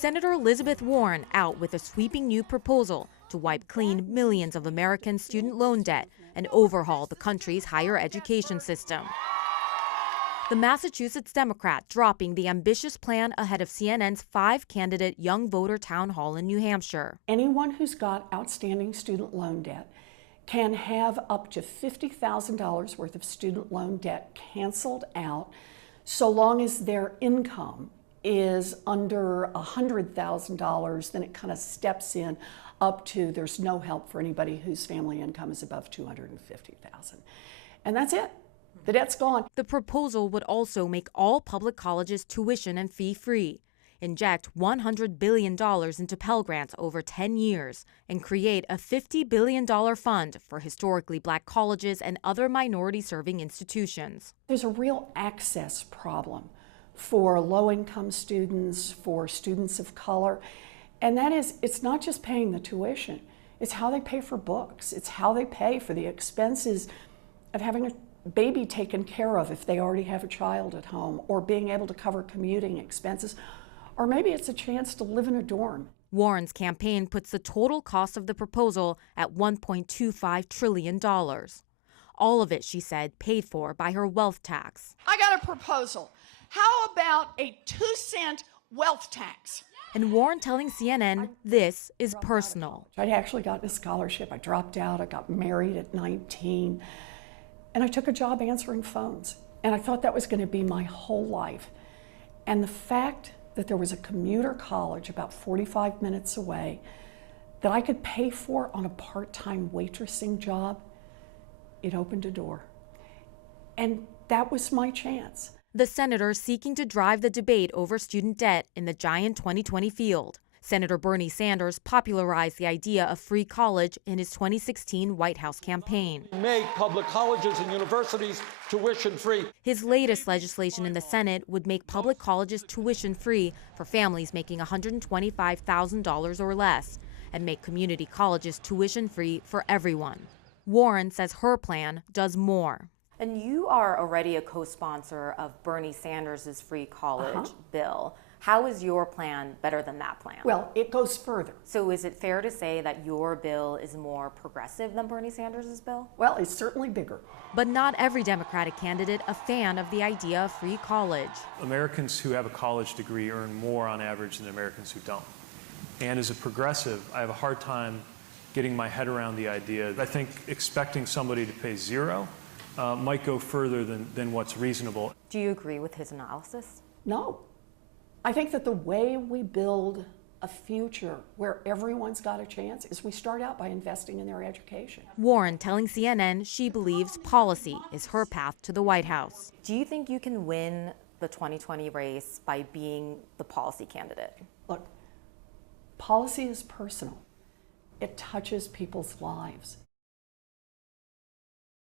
Senator Elizabeth Warren out with a sweeping new proposal to wipe clean millions of Americans' student loan debt and overhaul the country's higher education system. The Massachusetts Democrat dropping the ambitious plan ahead of CNN's 5-candidate young voter town hall in New Hampshire. Anyone who's got outstanding student loan debt can have up to $50,000 worth of student loan debt canceled out so long as their income is under $100,000. Then it kind of steps in up to there's no help for anybody whose family income is above $250,000. And that's it. The debt's gone. The proposal would also make all public colleges tuition and fee-free, inject $100 billion into Pell Grants over 10 years, and create a $50 billion fund for historically black colleges and other minority-serving institutions. There's a real access problem for low-income students, for students of color, and that is, it's not just paying the tuition, it's how they pay for books, it's how they pay for the expenses of having a baby taken care of if they already have a child at home, or being able to cover commuting expenses, or maybe it's a chance to live in a dorm. Warren's campaign puts the total cost of the proposal at $1.25 trillion. All of it, she said, paid for by her wealth tax. I got a proposal. How about a 2-cent wealth tax? And Warren telling CNN this is personal. I'd actually gotten a scholarship. I dropped out. I got married at 19. And I took a job answering phones. And I thought that was going to be my whole life. And the fact that there was a commuter college about 45 minutes away that I could pay for on a part-time waitressing job, it opened a door. And that was my chance. The senator seeking to drive the debate over student debt in the giant 2020 field. Senator Bernie Sanders popularized the idea of free college in his 2016 White House campaign. Make public colleges and universities tuition-free. His latest legislation in the Senate would make public colleges tuition-free for families making $125,000 or less, and make community colleges tuition-free for everyone. Warren says her plan does more. And you are already a co-sponsor of Bernie Sanders' free college bill. How is your plan better than that plan? Well, it goes further. So is it fair to say that your bill is more progressive than Bernie Sanders' bill? Well, it's certainly bigger. But not every Democratic candidate a fan of the idea of free college. Americans who have a college degree earn more on average than Americans who don't. And as a progressive, I have a hard time getting my head around the idea. I think expecting somebody to pay zero might go further than what's reasonable. Do you agree with his analysis? No. I think that the way we build a future where everyone's got a chance is we start out by investing in their education. Warren telling CNN she believes policy is her path to the White House. Do you think you can win the 2020 race by being the policy candidate? Look, policy is personal. It touches people's lives.